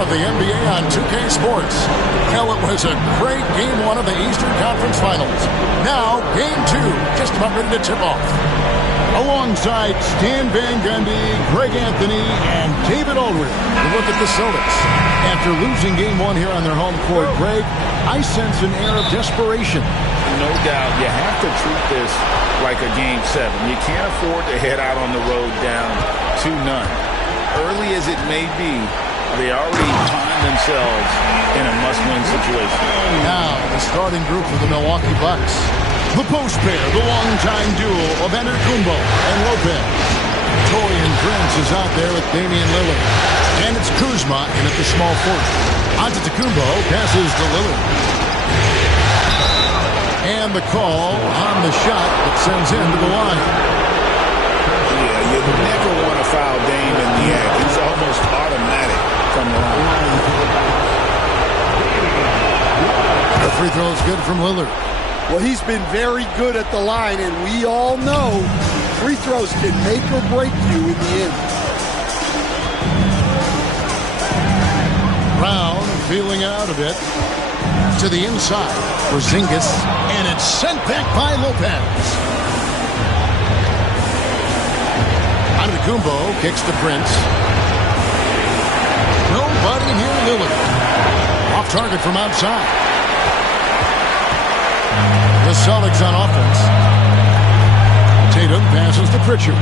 Of the NBA on 2K Sports. Well, it was a great Game 1 of the Eastern Conference Finals. Now, Game 2, just about ready to tip off. Alongside Stan Van Gundy, Greg Anthony, and David Aldridge, we look at the Celtics. After losing Game 1 here on their home court, Greg, I sense an air of desperation. No doubt. You have to treat this like a Game 7. You can't afford to head out on the road down 2-0. Early as it may be, they already find themselves in a must-win situation. Now, the starting group for the Milwaukee Bucks. The post pair, the longtime duo of Antetokounmpo and Lopez. Torian Prince is out there with Damian Lillard. And it's Kuzma in at the small forward. Antetokounmpo passes to Lillard. And the call on the shot that sends him to the line. Yeah, you never want to foul Dame in the act. He's almost automatic from the line. The free throw is good from Lillard. Well, he's been very good at the line, and we all know free throws can make or break you in the end. Brown feeling it out a bit. To the inside for Zingas, and it's sent back by Lopez. Antetokounmpo kicks to Prince. Nobody near Lillard. Off target from outside. The Celtics on offense. Tatum passes to Pritchard.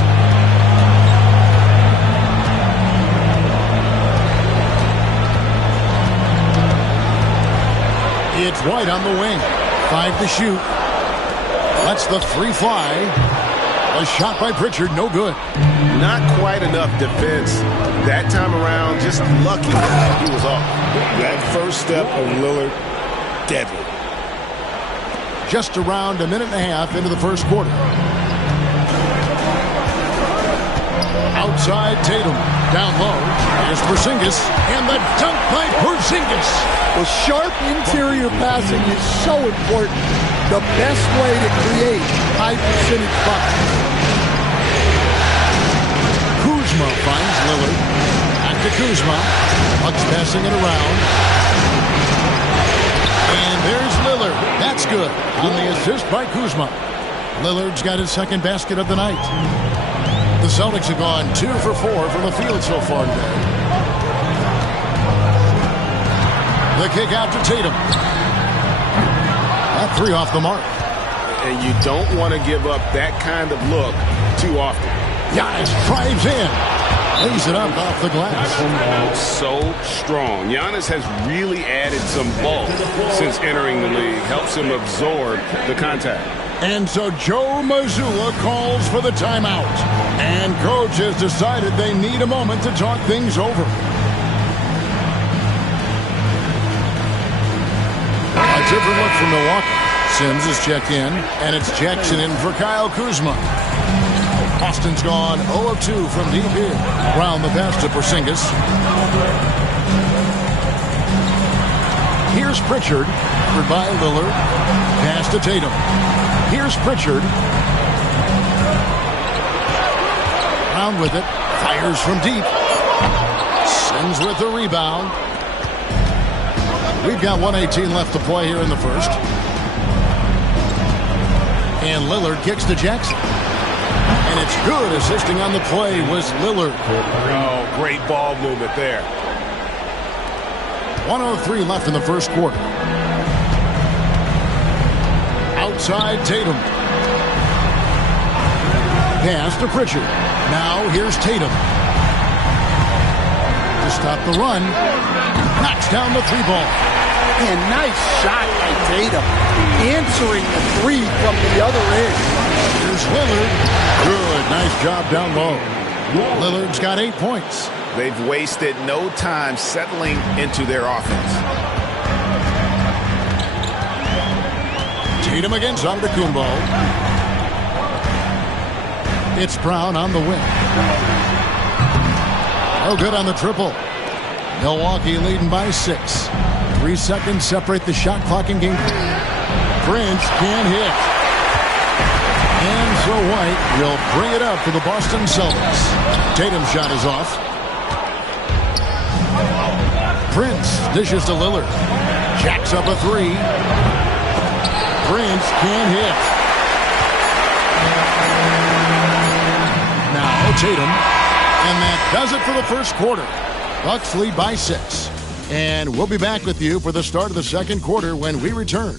It's White on the wing. 5 to shoot. Lets the three fly. A shot by Pritchard, no good. Not quite enough defense that time around. Just lucky that he was off. That first step of Lillard, deadly. Just around a minute and a half into the first quarter. Outside Tatum. Down low. Here's Porzingis. And the dunk by Porzingis. Well, sharp interior passing is so important. The best way to create high percentage buckets. Kuzma finds Lillard. Back to Kuzma. Bucks passing it around. And there's Lillard. That's good. On the assist by Kuzma. Lillard's got his second basket of the night. The Celtics have gone 2 for 4 from the field so far today. The kick out to Tatum. That three off the mark. And you don't want to give up that kind of look too often. Giannis drives in. Lays it up off the glass. So strong. Giannis has really added some bulk since entering the league. Helps him absorb the contact. And so Joe Mazzulla calls for the timeout. And coach has decided they need a moment to talk things over. A different look from Milwaukee. Sims is checked in, and it's Jackson in for Kyle Kuzma. Boston's gone 0 of 2 from deep here. Brown the pass to Porzingis. Here's Pritchard, covered by Lillard. Pass to Tatum. Here's Pritchard. Brown with it. Fires from deep. Sims with the rebound. We've got 1:18 left to play here in the first. And Lillard kicks to Jackson. And it's good. Assisting on the play was Lillard. Oh, great ball movement there. 1:03 left in the first quarter. Outside Tatum. Pass to Pritchard. Now here's Tatum. To stop the run. Knocks down the three ball. And nice shot by Tatum. Answering the three from the other end. Here's Lillard. Good. Nice job down low. Lillard's got 8 points. They've wasted no time settling into their offense. Tatum against Antetokounmpo. It's Brown on the wing. No good on the triple. Milwaukee leading by 6. 3 seconds separate the shot clock in game. Prince can't hit. And so White will bring it up for the Boston Celtics. Tatum's shot is off. Prince dishes to Lillard. Jacks up a three. Prince can't hit. Now Tatum. And that does it for the first quarter. Bucks lead by 6. And we'll be back with you for the start of the second quarter when we return.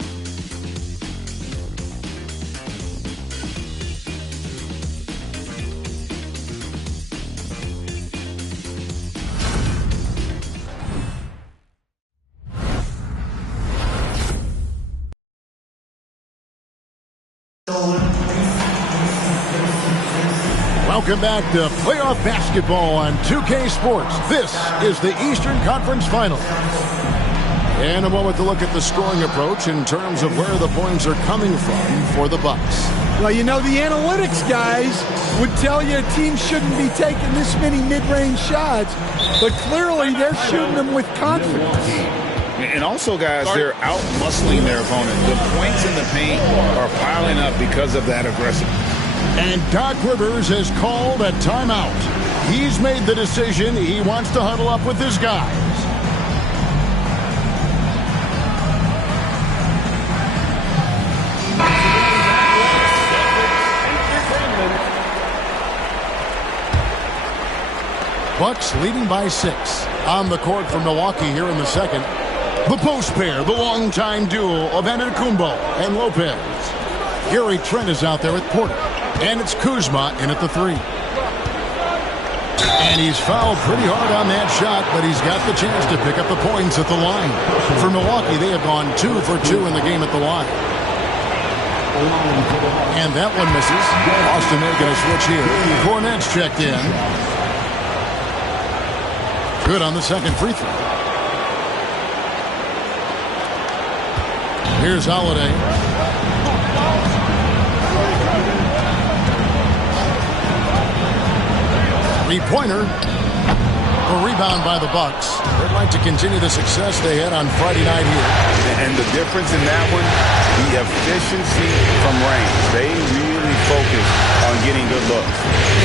Welcome back to playoff basketball on 2K Sports. This is the Eastern Conference Finals. And a moment to look at the scoring approach in terms of where the points are coming from for the Bucks. Well, you know, the analytics guys would tell you a team shouldn't be taking this many mid-range shots, but clearly they're shooting them with confidence. And also, guys, they're out-muscling their opponent. The points in the paint are piling up because of that aggressiveness. And Doc Rivers has called a timeout. He's made the decision. He wants to huddle up with his guys. Bucks leading by 6. On the court from Milwaukee here in the second. The post pair, the longtime duo of Antetokounmpo and Lopez. Gary Trent is out there with Porter. And it's Kuzma in at the 3. And he's fouled pretty hard on that shot, but he's got the chance to pick up the points at the line. For Milwaukee, they have gone 2 for 2 in the game at the line. And that one misses. Austin making a switch here. Fournette's checked in. Good on the second free throw. Here's Holiday. Three-pointer. A rebound by the Bucks. They'd like to continue the success they had on Friday night here. And the difference in that one, the efficiency from range. They really focused on getting good looks.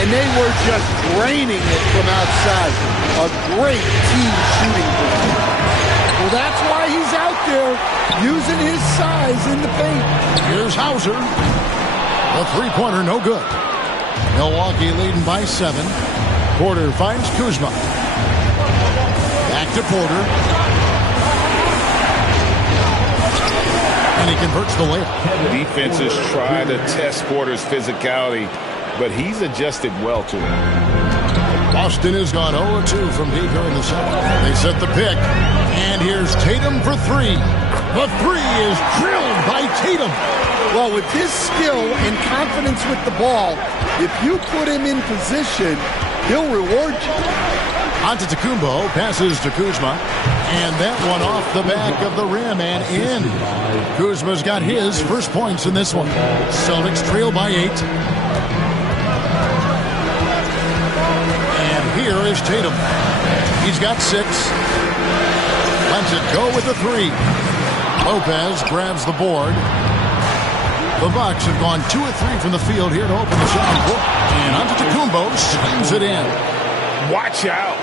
And they were just draining it from outside. A great team shooting performance. Well, that's why he's out there using his size in the paint. Here's Hauser. A three-pointer, no good. Milwaukee leading by 7. Porter finds Kuzma. Back to Porter. And he converts the layup. Defenses try to test Porter's physicality, but he's adjusted well to it. Boston has gone 0-2 from deep here in the second. They set the pick. And here's Tatum for 3. The 3 is drilled by Tatum. Well, with his skill and confidence with the ball, if you put him in position, he'll reward you. Antetokounmpo passes to Kuzma. And that one off the back of the rim and in. Kuzma's got his first points in this one. Celtics trail by 8. And here is Tatum. He's got 6. Lets it go with the 3. Lopez grabs the board. The Bucks have gone 2 of 3 from the field here to open the second quarter. And Antetokounmpo slams it in. Watch out.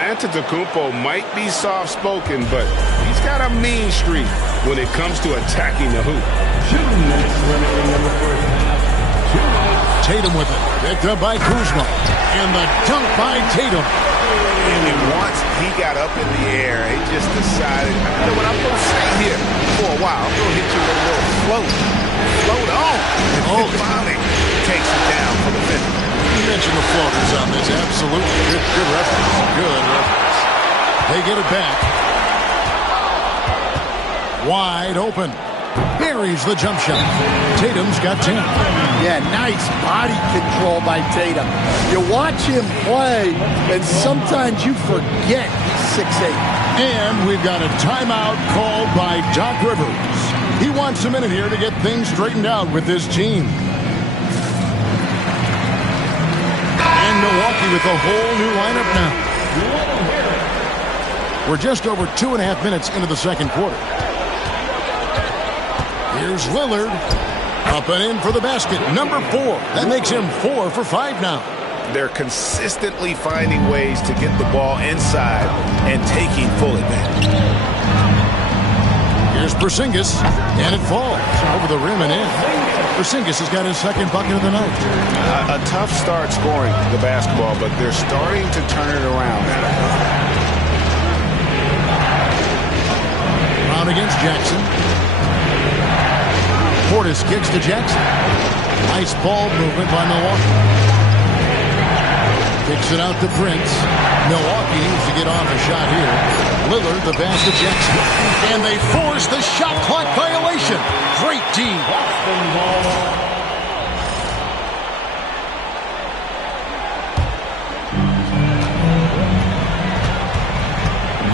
Antetokounmpo might be soft-spoken, but he's got a mean streak when it comes to attacking the hoop. 2 minutes remaining in the first half. 2 minutes. Tatum with it. Picked up by Kuzma. And the dunk by Tatum. And once he got up in the air, he just decided, you know what, I'm going to stay here for a while. I'm going to hit you with a little float. Float on. And finally takes it down for the finish. You mentioned the floaters on this. Absolutely. Good reference. Good reference. They get it back. Wide open. Buries the jump shot. Tatum's got 10. Yeah, nice body control by Tatum. You watch him play, and sometimes you forget he's 6'8". And we've got a timeout called by Doc Rivers. He wants a minute here to get things straightened out with his team. And Milwaukee with a whole new lineup now. We're just over 2.5 minutes into the second quarter. Here's Lillard. Up and in for the basket. Number 4. That makes him 4 for 5 now. they're consistently finding ways to get the ball inside and taking full advantage. Here's Porzingis, and it falls over the rim and in. Porzingis has got his second bucket of the night. A tough start scoring the basketball, but they're starting to turn it around. Brown against Jackson. Portis kicks to Jackson. Nice ball movement by Milwaukee. Kicks it out to Prince. Milwaukee needs to get off a shot here. Lillard, the pass to Jackson. And they force the shot clock violation. Great D.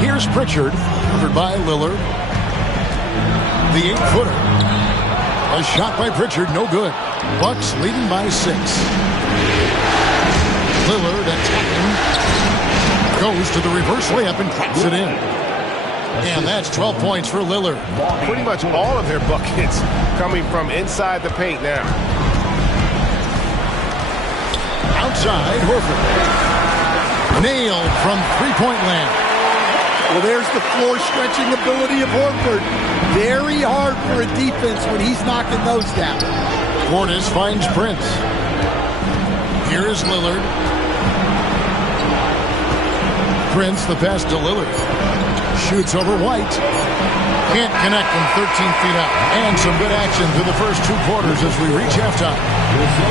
Here's Pritchard, covered by Lillard. The 8-footer. A shot by Pritchard, no good. Bucks leading by 6. Lillard attacking. Goes to the reverse layup and cracks it in. And that's 12 points for Lillard. Pretty much all of their buckets coming from inside the paint now. Outside, Horford. Nailed from three-point land. Well, there's the floor-stretching ability of Horford. Very hard for a defense when he's knocking those down. Portis finds Prince. Here is Lillard. Prince, the pass to Lillard. Shoots over White. Can't connect from 13 feet out. And some good action through the first 2 quarters as we reach halftime.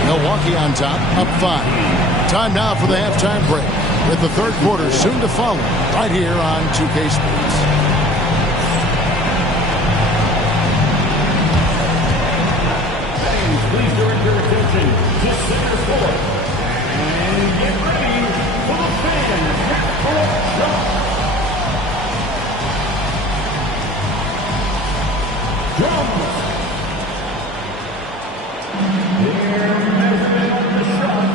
Milwaukee on top, up 5. Time now for the halftime break, with the third quarter soon to follow, right here on 2K Sports. Please direct your attention to center court. And get ready for the fans half-court shot. Drums. Their measurement on the shot.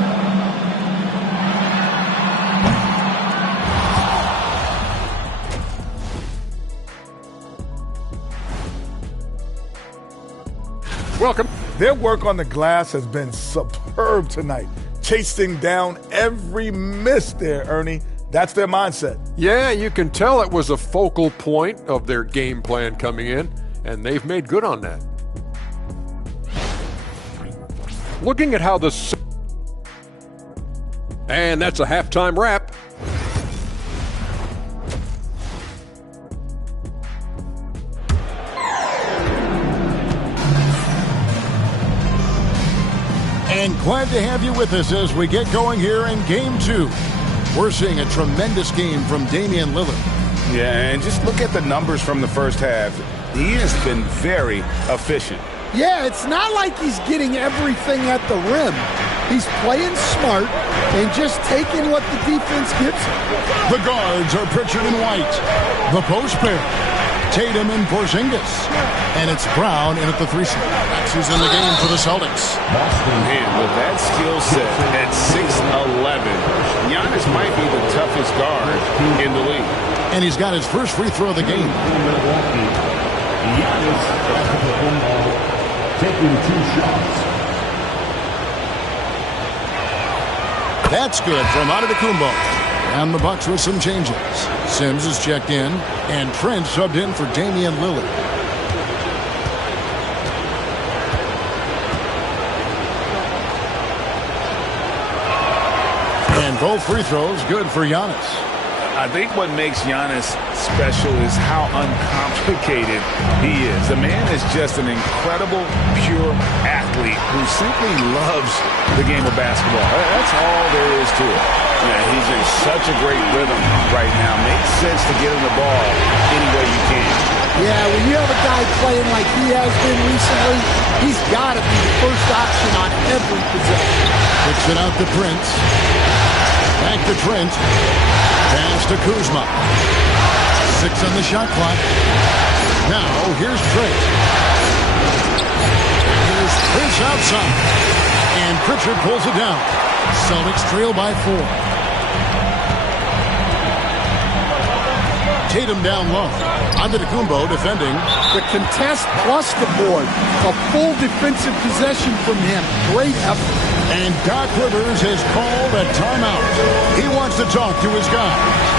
Welcome. Their work on the glass has been superb tonight, chasing down every miss there, Ernie. That's their mindset. Yeah, you can tell it was a focal point of their game plan coming in, and they've made good on that. Looking at how the... And that's a halftime wrap. And glad to have you with us as we get going here in Game 2. We're seeing a tremendous game from Damian Lillard. Yeah, and just look at the numbers from the first half. He has been very efficient. Yeah, it's not like he's getting everything at the rim. He's playing smart and just taking what the defense gives him. The guards are Pritchard and White. The post pair, Tatum and Porzingis. And it's Brown in at the 3-seed. That's who's in the game for the Celtics. Man, with that skill set at 6'11", Giannis might be the toughest guard in the league. And he's got his first free throw of the game. Giannis taking 2 shots. That's good from Antetokounmpo. And the Bucks with some changes. Sims is checked in, and Trent subbed in for Damian Lillard. And both free throws good for Giannis. I think what makes Giannis special is how uncomplicated he is. The man is just an incredible, pure athlete who simply loves the game of basketball. That's all there is to it. Yeah, he's in such a great rhythm right now. Makes sense to get him the ball any way you can. Yeah, when you have a guy playing like he has been recently, he's got to be the first option on every possession. Kicks it out to Prince. Back to Trent. Pass to Kuzma. 6 on the shot clock. Now, here's Trent. Here's Prince outside. And Pritchard pulls it down. Celtics trail by 4. Tatum down low. Antetokounmpo defending. The contest plus the board. A full defensive possession from him. Great effort. And Doc Rivers has called a timeout. He wants to talk to his guys.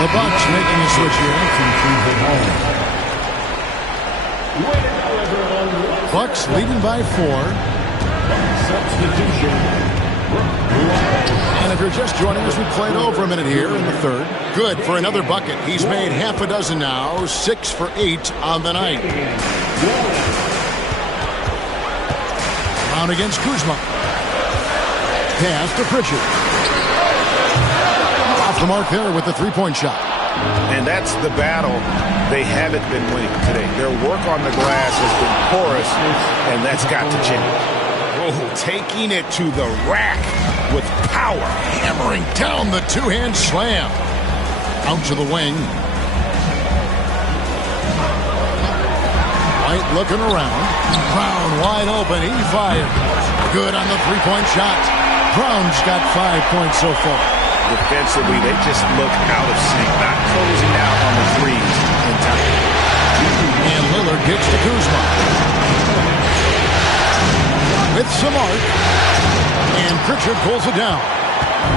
The Bucks making a switch here. Bucks leading by 4. Substitution. And if you're just joining us, we played over a minute here in the third. Good for another bucket. He's made half a dozen now, 6 for 8 on the night. Brown against Kuzma. Pass to Pritchard. Off the mark there with the three-point shot. And that's the battle they haven't been winning today. Their work on the glass has been porous, and that's got to change. Oh, taking it to the rack with power, hammering down the two-hand slam. Out to the wing. White looking around. Brown wide open. He fires. Good on the three-point shot. Brown's got 5 points so far. Defensively, they just look out of sync, not closing out on the threes in time. And Lillard gets to Kuzma. With some arc. And Pritchard pulls it down.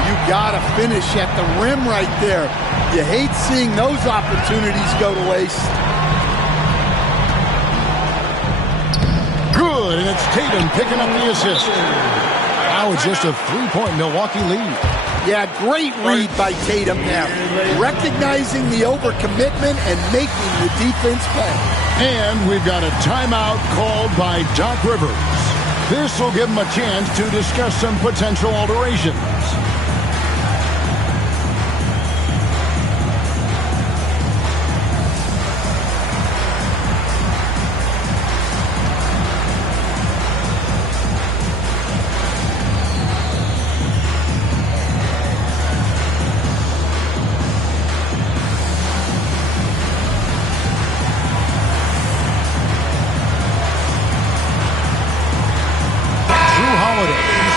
You got to finish at the rim right there. You hate seeing those opportunities go to waste. Good, and it's Tatum picking up the assist. Now it's just a 3-point Milwaukee lead. Yeah, great read by Tatum there. Recognizing the overcommitment and making the defense pay. And we've got a timeout called by Doc Rivers. This will give him a chance to discuss some potential alterations.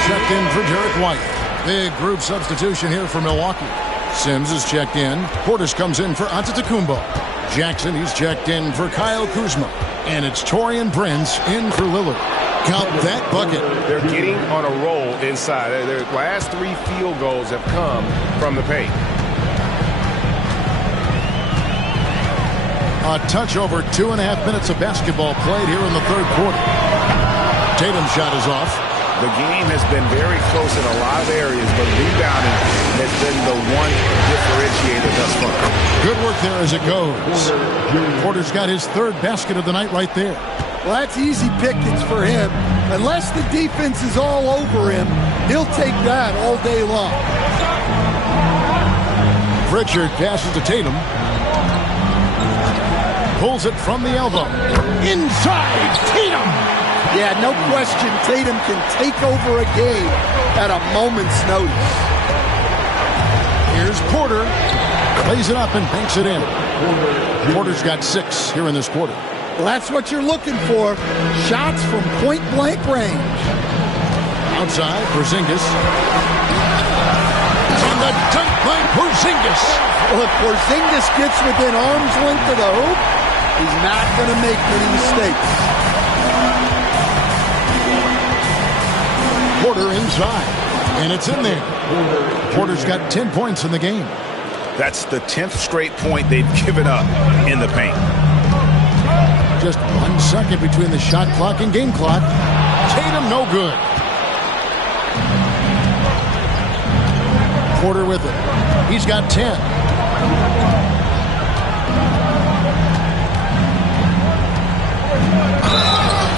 Checked in for Derek White. Big group substitution here for Milwaukee. Sims is checked in. Portis comes in for Antetokounmpo. Jackson, he's checked in for Kyle Kuzma. And it's Taurean Prince in for Lillard. Count that bucket. They're getting on a roll inside. Their last 3 field goals have come from the paint. A touch over 2.5 minutes of basketball played here in the third quarter. Tatum's shot is off. The game has been very close in a lot of areas, but rebounding has been the one differentiator thus far. Good work there as it goes. Porter's got his third basket of the night right there. Well, that's easy pickings for him. Unless the defense is all over him, he'll take that all day long. Pritchard passes to Tatum. Pulls it from the elbow. Inside, Tatum! Yeah, no question, Tatum can take over a game at a moment's notice. Here's Porter. Plays it up and banks it in. Porter's got 6 here in this quarter. Well, that's what you're looking for. Shots from point-blank range. Outside, Porzingis. On the dunk by Porzingis. Well, if Porzingis gets within arm's length of the hoop, he's not going to make many mistakes. Porter inside, and it's in there. Porter's got 10 points in the game. That's the 10th straight point they've given up in the paint. Just 1 second between the shot clock and game clock. Tatum no good. Porter with it. He's got 10.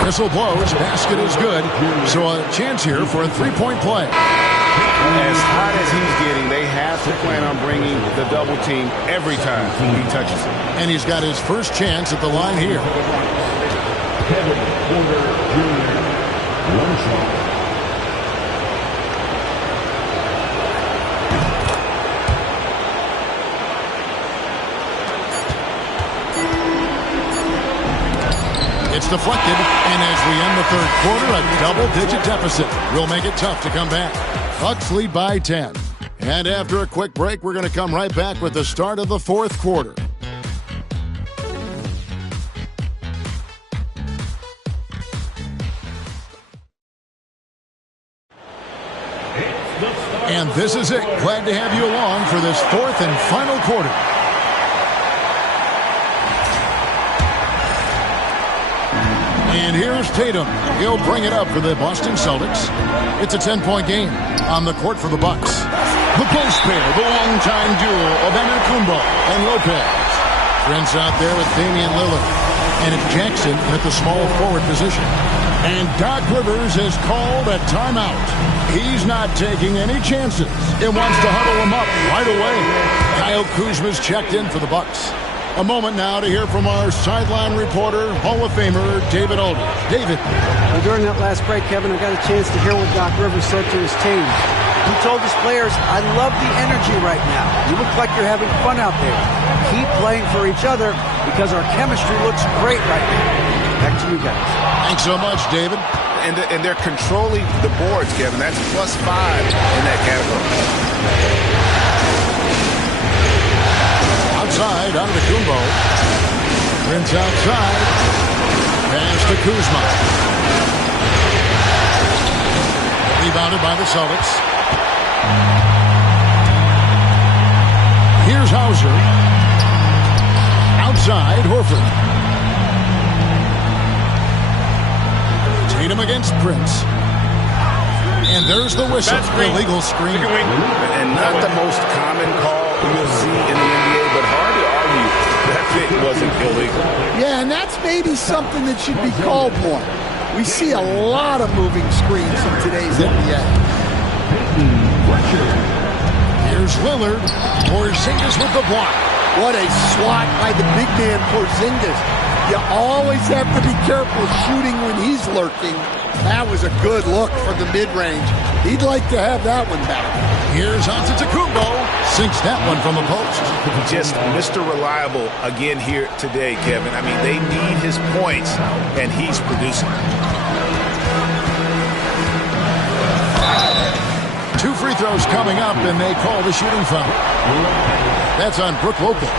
Whistle blows, basket is good. So a chance here for a 3-point play. As hot as he's getting, they have to plan on bringing the double team every time he touches it. And he's got his first chance at the line here. Kevin Porter Jr. 1 shot. It's deflected, and as we end the third quarter, a double-digit deficit will make it tough to come back. Bucks lead by 10. And after a quick break, we're going to come right back with the start of the fourth quarter. And this is it. Glad to have you along for this fourth and final quarter. And here's Tatum. He'll bring it up for the Boston Celtics. It's a 10-point game on the court for the Bucks. The post pair, the long-time duo of Antetokounmpo and Lopez. Prince out there with Damian Lillard. And it's Jackson at the small forward position. And Doc Rivers has called a timeout. He's not taking any chances. It wants to huddle him up right away. Kyle Kuzma's checked in for the Bucks. A moment now to hear from our sideline reporter, Hall of Famer David Aldridge. David. Well, during that last break, Kevin, I got a chance to hear what Doc Rivers said to his team. He told his players, I love the energy right now. You look like you're having fun out there. Keep playing for each other because our chemistry looks great right now. Back to you guys. Thanks so much, David. And they're controlling the boards, Kevin. That's +5 in that category. Outside, Antetokounmpo. Prince outside. Pass to Kuzma. Rebounded by the Celtics. Here's Hauser. Outside, Horford. Tatum against Prince. And there's the whistle. Illegal screen. And not the most common call you'll see in the NBA, but hard to argue that pick wasn't illegal. Yeah, and that's maybe something that should be called more. We see a lot of moving screens in today's NBA. Here's Lillard. Porzingis with the block. What a swat by the big man Porzingis. You always have to be careful shooting when he's lurking. That was a good look from the mid-range. He'd like to have that one back. Here's Antetokounmpo. Sinks that one from the post. Just Mr. Reliable again here today, Kevin. I mean, they need his points, and he's producing. 2 free throws coming up, and they call the shooting foul. That's on Brook Lopez.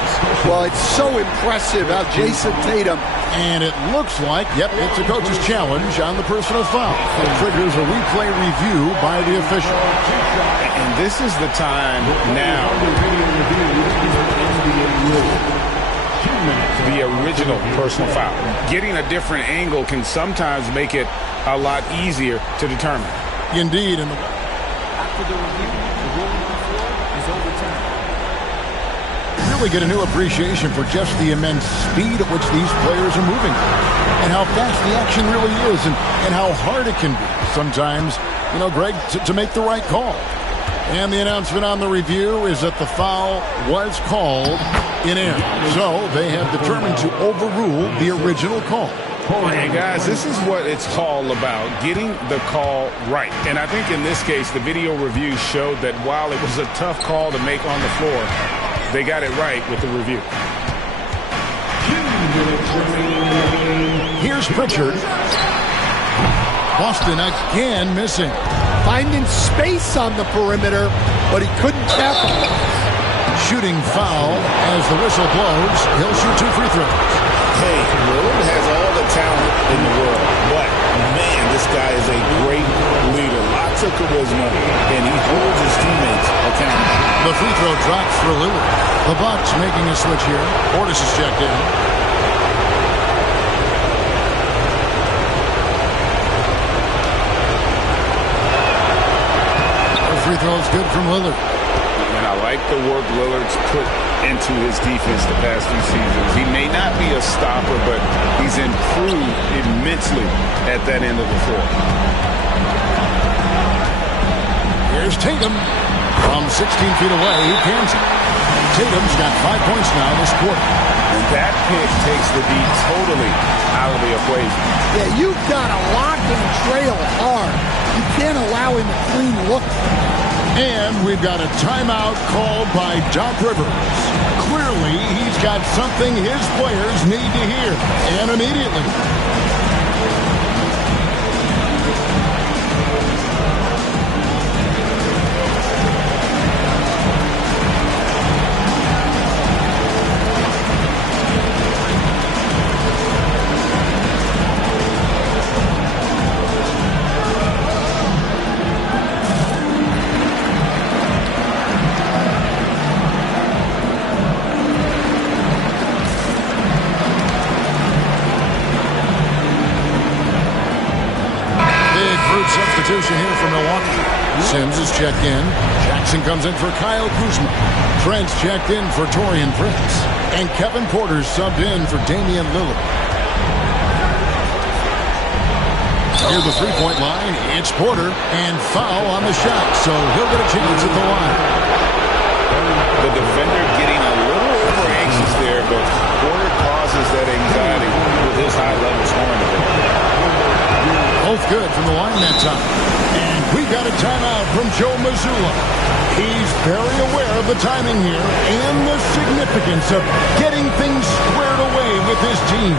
Well, it's so impressive how Jason Tatum. And it looks like, yep, it's a coach's challenge on the personal foul. It triggers a replay review by the official. And this is the time now. The original personal foul. Getting a different angle can sometimes make it a lot easier to determine. Indeed. And After the review, the ruling on the floor is overturned. really get a new appreciation for just the immense speed at which these players are moving and how fast the action really is and how hard it can be sometimes, you know, Greg, to make the right call. And the announcement on the review is that the foul was called in air. So they have determined to overrule the original call. And guys, this is what it's all about, getting the call right. And I think in this case, the video review showed that while it was a tough call to make on the floor, they got it right with the review. Here's Pritchard. Boston again missing. Finding space on the perimeter, but he couldn't capitalize. Shooting foul as the whistle blows. He'll shoot 2 free throws. Hey, Lillard has all the talent in the world, but man, this guy is a great leader. Lots of charisma, and he holds his teammates accountable. The free throw drops for Lillard. The Bucks making a switch here. Portis is checked in. Free throw is good from Lillard. And I like the work Lillard's put into his defense the past few seasons. He may not be a stopper, but he's improved immensely at that end of the floor. Here's Tatum from 16 feet away. He cans it. Tatum's got 5 points now this quarter. And that pick takes the D totally out of the equation. Yeah, you've got to lock and trail hard. You can't allow him a clean look. And we've got a timeout called by Doc Rivers. Clearly, he's got something his players need to hear, and immediately. substitution here for Milwaukee. Sims is checked in. Jackson comes in for Kyle Kuzma. Trent's checked in for Torian Prince. And Kevin Porter's subbed in for Damian Lillard. Near the three-point line, it's Porter, and foul on the shot, so he'll get a chance at the line. The defender getting a little over-anxious there, but Porter causes that anxiety with his high-level scoring ability. Both good from the line that time. And we got a timeout from Joe Mazzulla. He's very aware of the timing here and the significance of getting things squared away with his team.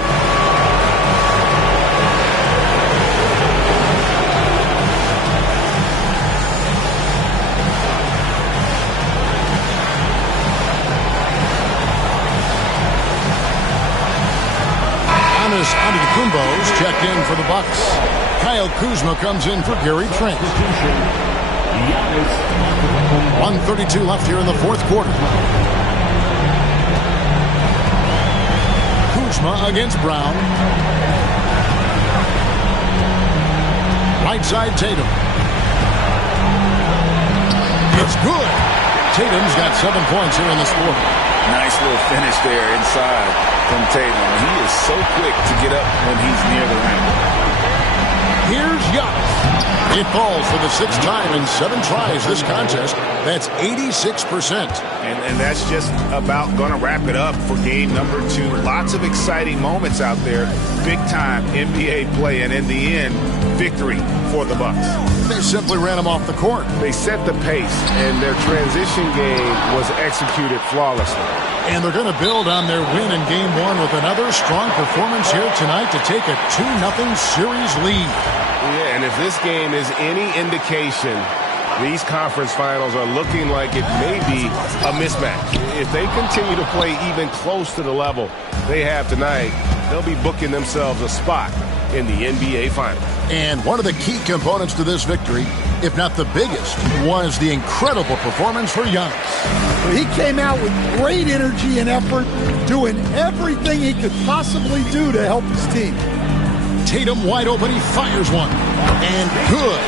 Antetokounmpo's checked in for the Bucks. Kyle Kuzma comes in for Gary Trent. 1:32 left here in the fourth quarter. Kuzma against Brown. Right side Tatum. It's good. Tatum's got 7 points here in this quarter. Nice little finish there inside from Tatum. He is so quick to get up when he's near the rim. Here's Giannis. It falls for the sixth time in 7 tries this contest. That's 86%. And that's just about going to wrap it up for game number 2. Lots of exciting moments out there. Big-time NBA play, and in the end, victory for the Bucks. They simply ran him off the court. They set the pace, and their transition game was executed flawlessly. And they're going to build on their win in Game 1 with another strong performance here tonight to take a 2-0 series lead. Yeah, and if this game is any indication, these conference finals are looking like it may be a mismatch. If they continue to play even close to the level they have tonight, they'll be booking themselves a spot in the NBA Finals. And one of the key components to this victory, if not the biggest, was the incredible performance for Giannis. He came out with great energy and effort, doing everything he could possibly do to help his team. Tatum wide open, he fires one. And good,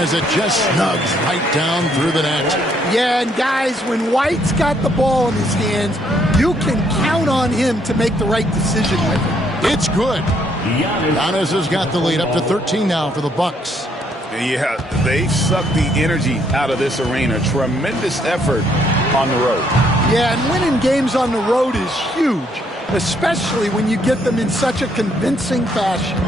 as it just snugs right down through the net. Yeah, and guys, when White's got the ball in his hands, you can count on him to make the right decision with it. It's good. Giannis has got the lead up to 13 now for the Bucks. Yeah, they've sucked the energy out of this arena. Tremendous effort on the road. Yeah, and winning games on the road is huge, especially when you get them in such a convincing fashion.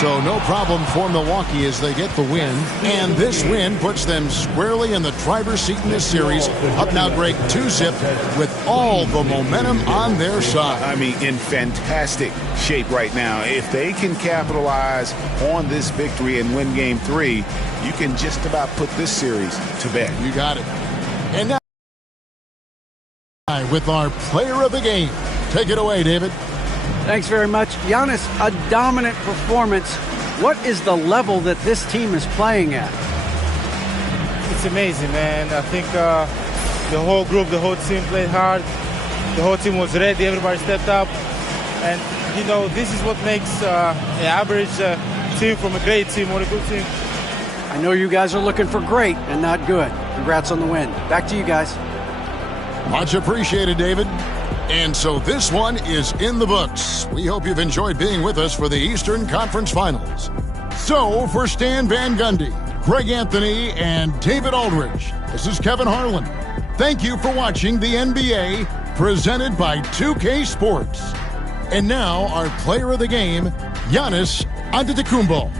So no problem for Milwaukee as they get the win. And this win puts them squarely in the driver's seat in this series. Up now, Greg, 2-zip with all the momentum on their side. I mean, in fantastic shape right now. If they can capitalize on this victory and win Game 3, you can just about put this series to bed. You got it. And now with our player of the game. Take it away, David. Thanks very much. Giannis, a dominant performance. What is the level that this team is playing at? It's amazing, man. I think the whole group, the whole team played hard. The whole team was ready. Everybody stepped up. And, you know, this is what makes an average team from a great team or a good team. I know you guys are looking for great and not good. Congrats on the win. Back to you guys. Much appreciated, David. And so this one is in the books. We hope you've enjoyed being with us for the Eastern Conference Finals. So for Stan Van Gundy, Greg Anthony, and David Aldridge, this is Kevin Harlan. Thank you for watching the NBA presented by 2K Sports. And now our player of the game, Giannis Antetokounmpo.